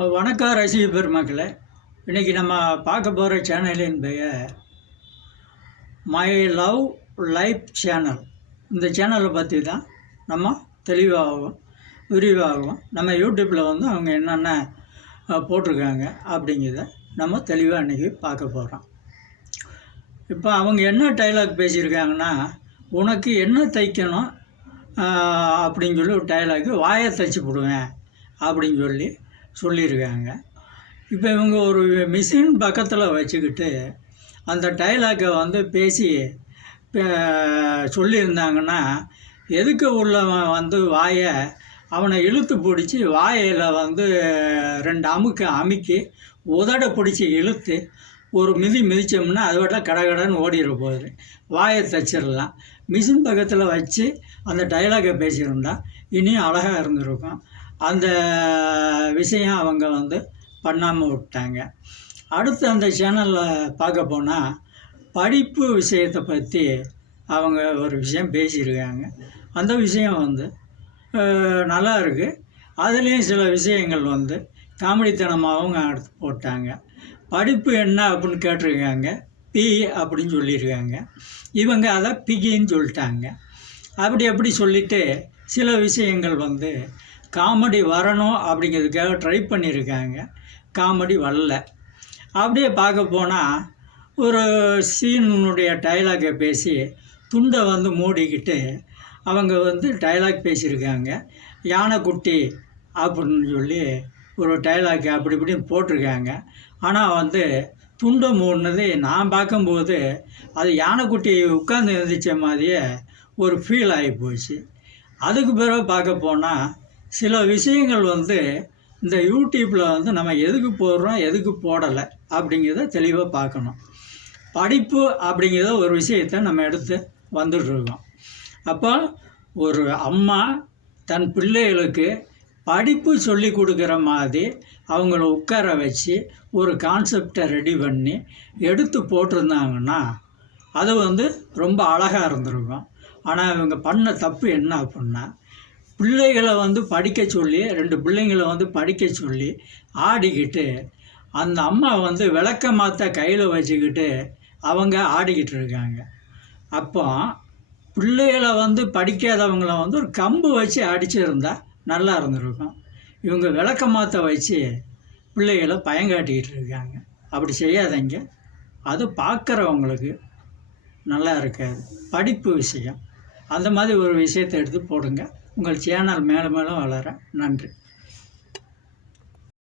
வணக்கம் ரசிக பெருமக்களே. இன்றைக்கி நம்ம பார்க்க போகிற சேனலின் பெயர் மை லவ் லைஃப் சேனல். இந்த சேனலை பற்றி தான் நம்ம தெளிவாகவும் விரிவாகவும் நம்ம யூடியூப்பில் அவங்க என்னென்ன போட்டிருக்காங்க அப்படிங்கிறத நம்ம தெளிவாக இன்றைக்கி பார்க்க போகிறோம். இப்போ அவங்க என்ன டைலாக் பேசியிருக்காங்கன்னா, உனக்கு என்ன தைக்கணும் அப்படின்னு சொல்லி ஒரு டைலாக்கு, வாயை தைச்சி போடுவேன் அப்படின்னு சொல்லியிருக்காங்க. இப்போ இவங்க ஒரு மிஷின் பக்கத்தில் வச்சுக்கிட்டு அந்த டைலாக்கை பேசி சொல்லியிருந்தாங்கன்னா, எதுக்கு உள்ளவன் வாயை அவனை இழுத்து பிடிச்சி வாயில் 2 அமுக்கி உதட பிடிச்சி இழுத்து ஒரு மிதித்தோம்னா அதை விட கடகடன்னு ஓடிட போகுது. வாயை தைச்சிடலாம். மிஷின் பக்கத்தில் வச்சு அந்த டைலாக்கை பேசியிருந்தா இனியும் அழகாக இருந்திருக்கும். அந்த விஷயம் அவங்க பண்ணாமல் விட்டாங்க. அடுத்து அந்த சேனலில் பார்க்க போனால் படிப்பு விஷயத்தை பற்றி அவங்க ஒரு விஷயம் பேசியிருக்காங்க. அந்த விஷயம் நல்லா இருக்குது. அதுலேயும் சில விஷயங்கள் காமெடித்தனமாகவும் எடுத்து போட்டாங்க. படிப்பு என்ன அப்படின்னு கேட்டிருக்காங்க. பி அப்படின்னு சொல்லியிருக்காங்க. இவங்க அதை பிகின்னு சொல்லிட்டாங்க. அப்படி சொல்லிவிட்டு சில விஷயங்கள் காமெடி வரணும் அப்படிங்கிறதுக்காக ட்ரை பண்ணியிருக்காங்க. காமெடி வரல. அப்படியே பார்க்க போனால் ஒரு சீனுடைய டைலாக்கை பேசி துண்டை மூடிக்கிட்டு அவங்க டைலாக் பேசியிருக்காங்க. யானைக்குட்டி அப்படின்னு சொல்லி ஒரு டைலாக் அப்படி இப்படின்னு போட்டிருக்காங்க. ஆனால் துண்டை மூடினது நான் பார்க்கும்போது அது யானைக்குட்டி உட்கார்ந்து எழுந்திரிச்ச மாதிரியே ஒரு ஃபீல் ஆகி போச்சு. அதுக்கு பிறகு பார்க்க போனால் சில விஷயங்கள் இந்த யூடியூப்பில் நம்ம எதுக்கு போடுறோம் எதுக்கு போடலை அப்படிங்கிறத தெளிவாக பார்க்கணும். படிப்பு அப்படிங்கிற ஒரு விஷயத்தை நம்ம எடுத்து வந்துட்டுருக்கோம். அப்போ ஒரு அம்மா தன் பிள்ளைகளுக்கு படிப்பு சொல்லி கொடுக்குற மாதிரி அவங்கள உட்கார வச்சு ஒரு கான்செப்டை ரெடி பண்ணி எடுத்து போட்டிருந்தாங்கன்னா அது ரொம்ப அழகாக இருந்திருக்கும். ஆனால் இவங்க பண்ண தப்பு என்ன அப்படின்னா, பிள்ளைகளை படிக்க சொல்லி 2 பிள்ளைங்களை படிக்க சொல்லி ஆடிக்கிட்டு அந்த அம்மா விளக்க மாற்ற கையில் வச்சுக்கிட்டு அவங்க ஆடிக்கிட்டு இருக்காங்க. அப்போ பிள்ளைகளை படிக்காதவங்கள ஒரு கம்பு வச்சு அடிச்சிருந்தா நல்லா இருந்திருக்கும். இவங்க விளக்க மாற்ற வச்சு பிள்ளைகளை பயங்காட்டிக்கிட்டு இருக்காங்க. அப்படி செய்யாதீங்க. அது பார்க்குறவங்களுக்கு நல்லா இருக்காது. படிப்பு விஷயம் அந்த மாதிரி ஒரு விஷயத்தை எடுத்து போடுங்க. உங்கள் சேனல் மேலும் மேலும் வளர. நன்றி.